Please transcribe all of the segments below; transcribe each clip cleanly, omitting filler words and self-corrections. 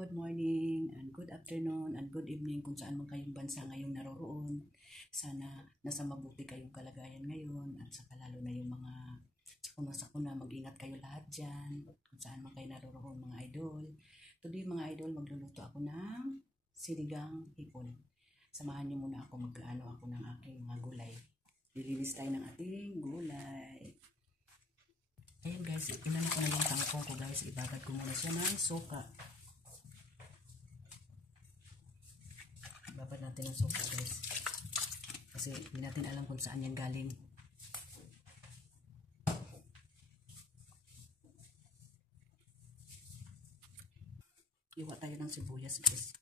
Good morning and good afternoon and good evening kung saan man kayong bansa ngayong naroroon. Sana nasa mabuti kayong kalagayan ngayon at saka lalo na yung mga sakuna mag-ingat kayo lahat dyan kung saan man kayo naroroon mga idol. Today mga idol, magluluto ako ng sinigang hipon. Samahan niyo muna ako mag-ano ako ng aking mga gulay. Lilinis tayo ng ating gulay. Ayan guys, inan ko na yung tangkong ko guys. Ibagad ko muna siya ng suka. Ibabad natin ng suka guys. Kasi hindi natin alam kung saan yan galing. Iwa tayo ng sibuyas guys.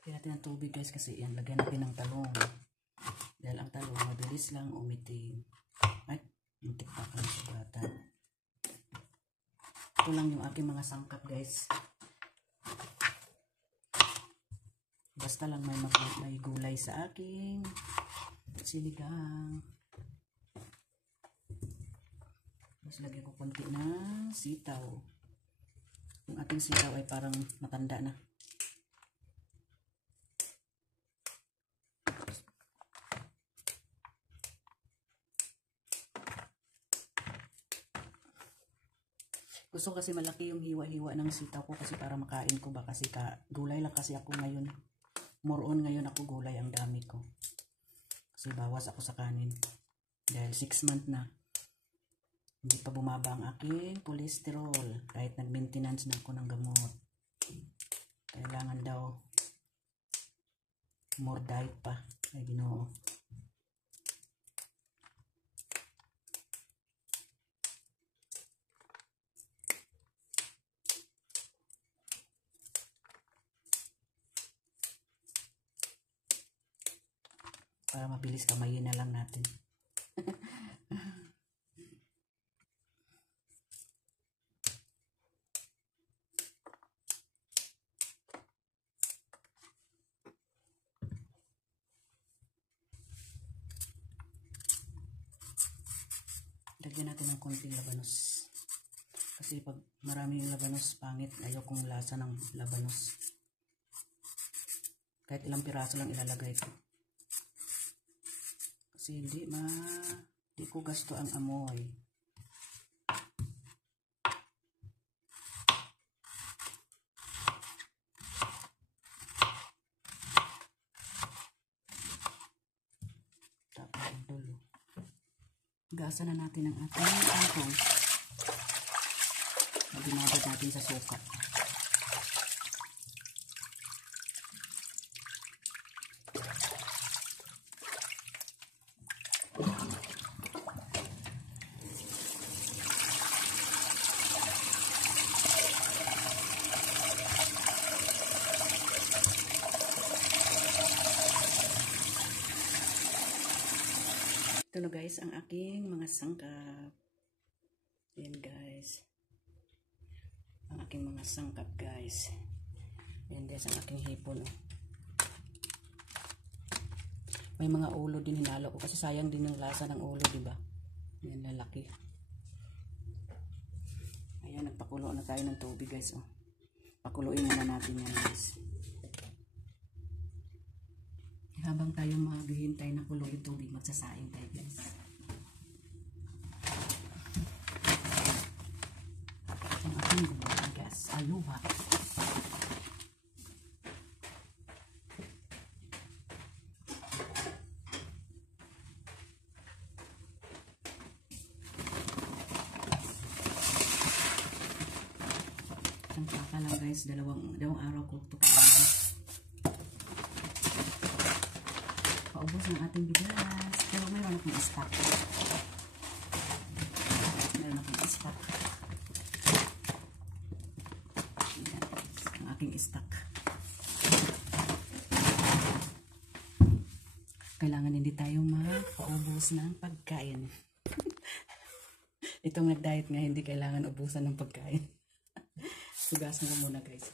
Lagyan natin ng tubig guys kasi yan, lagyan natin ng talong. Dahil ang talong mabilis lang umitim. Ay, muntik pa ka ng sugatan. Ito lang yung aking mga sangkap guys. Basta lang may gulay sa aking sinigang. Tapos lagyan ko konti na sitaw. Yung ating sitaw ay parang matanda na. Gusto kasi malaki yung hiwa-hiwa ng sitaw ko kasi para makain ko ba kasi gulay lang kasi ako ngayon. More on ngayon ako gulay ang dami ko. Kasi bawas ako sa kanin. Dahil 6 months na. Hindi pa bumaba ang aking cholesterol. Kahit nag-maintenance na ako ng gamot. Kailangan daw more diet pa. Ay Ginoo. Para mabilis kamayin na lang natin. Lagyan natin ng konting labanos. Kasi pag marami yung labanos, pangit. Ayaw kong lasa ng labanos. Kahit ilang piraso lang ilalagay ko. Kasi hindi ko gasto ang amoy. Tapos dulo. Gasa na natin ang ating tangkong. Binabad natin sa suka. Ito na guys ang aking mga sangkap. Ayan guys. Ang aking mga sangkap guys. Ayan guys ang aking hipon. May mga ulo din hinalo ko kasi sayang din ang lasa ng ulo, diba? Ayan, lalaki. Ayan, nagpakulo na tayo ng tubig guys. Pakuluin muna natin yan guys. Habang tayo maghihintay na kulo yung tubig, magsasaing tayo guys. luha. Isang paka lang guys, dalawang araw ko ito kailangan. Paubos ng ating bigas. Pero mayroon akong stock. Meron akong stock. Ayan, ang aking stock. Kailangan hindi tayo mapaubos ng pagkain. Itong nag-diet nga, hindi kailangan ubusan ng pagkain. Sugasan ko muna guys.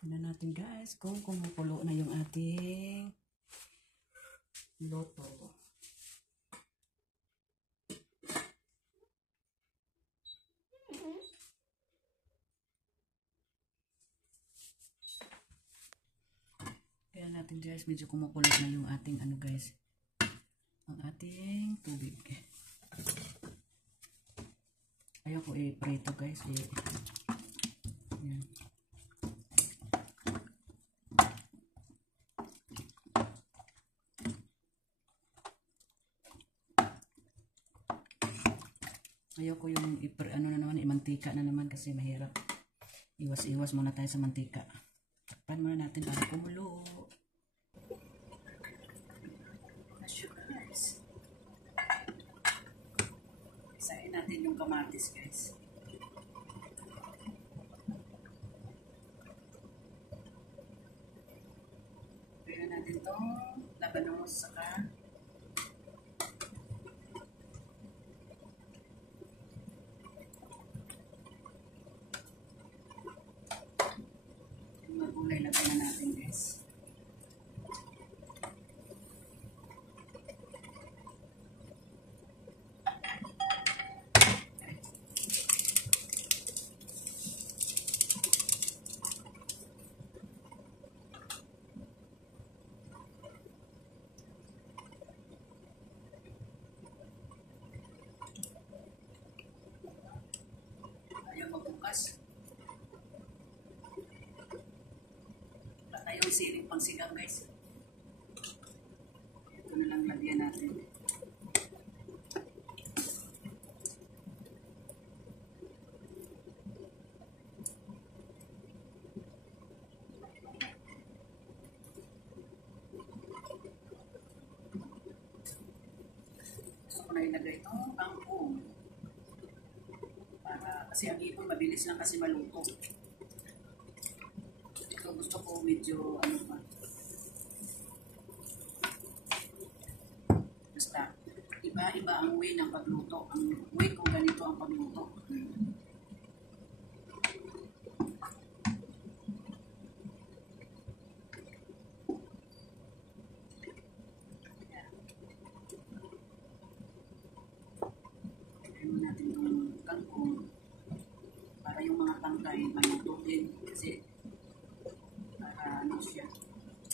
Tignan natin guys kung kumukulo na yung ating loto. Kaya natin guys, medyo kumukulo na yung ating ano guys, ang ating tubig. Ayaw ko i-preto guys. Yan. Ayoko yung ano na naman, imantika na naman kasi mahirap. Iwas-iwas muna tayo sa mantika. Takpan muna natin para kumulo. Guys. Isahin natin yung kamatis guys. Pwede natin itong labanos saka gulay na natin guys. Ayaw magbukas. Yung siling pang sigaw guys. Ito na lang lagyan natin. Gusto ko na ilagay itong kangkong. Kasi ang ipon mabilis lang kasi maluto. Gusto ko medyo ano pa. Basta iba-iba ang way ng pagluto. Ang way kung ganito ang pagluto. Kaya natin itong kangkong para yung mga tangkay maluto din kasi ano siya.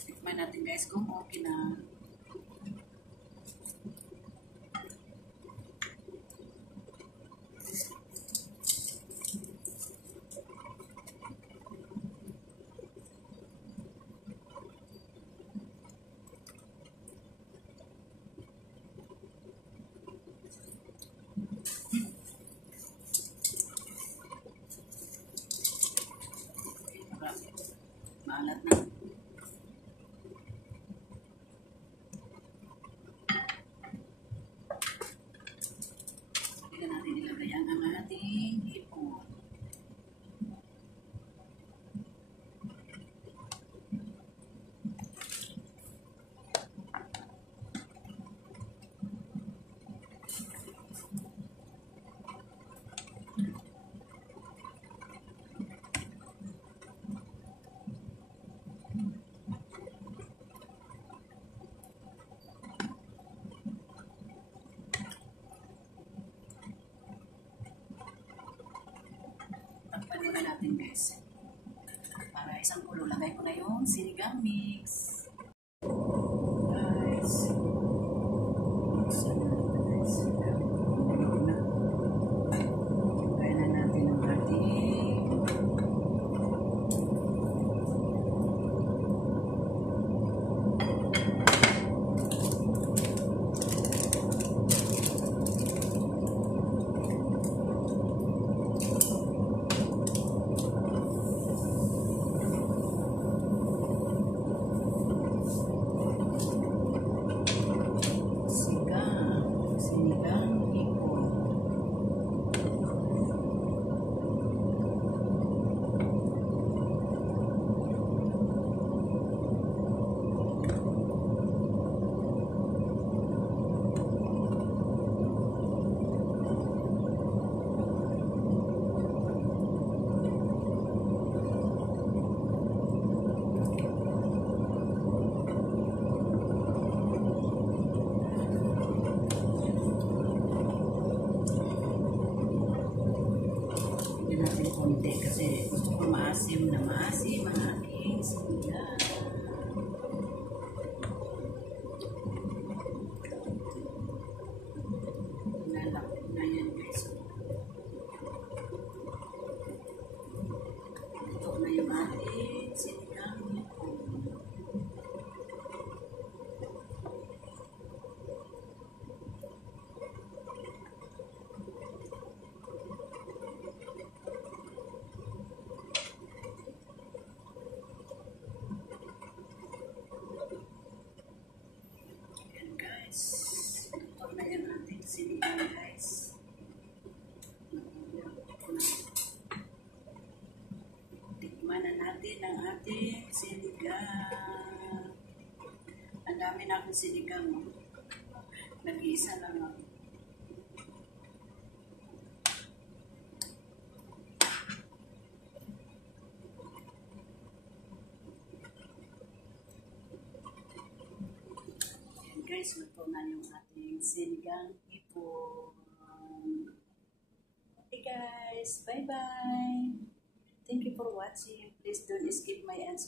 Tikman natin guys kung okay na. Maalat na. Tignan natin ilagay ang ating hipon. natin guys. Para isang kulo, lagay ko na yung sinigang mix. Guys. Buksan na natin guys. Lagay na natin ang ating sinigang hipon. Natin konti kasi gusto ko maasim ang aking sinigang. Nalaki na yan guys. Ito na yung ating sinigang. Ito na yung ating sinigang guys. Tikman na natin ang ating sinigang. Ang dami na akong sinigang. Nag-iisa lang ako. Guys, luto na yung ating sinigang hipon. Okay guys, bye-bye. Thank you for watching. Please don't skip my answer.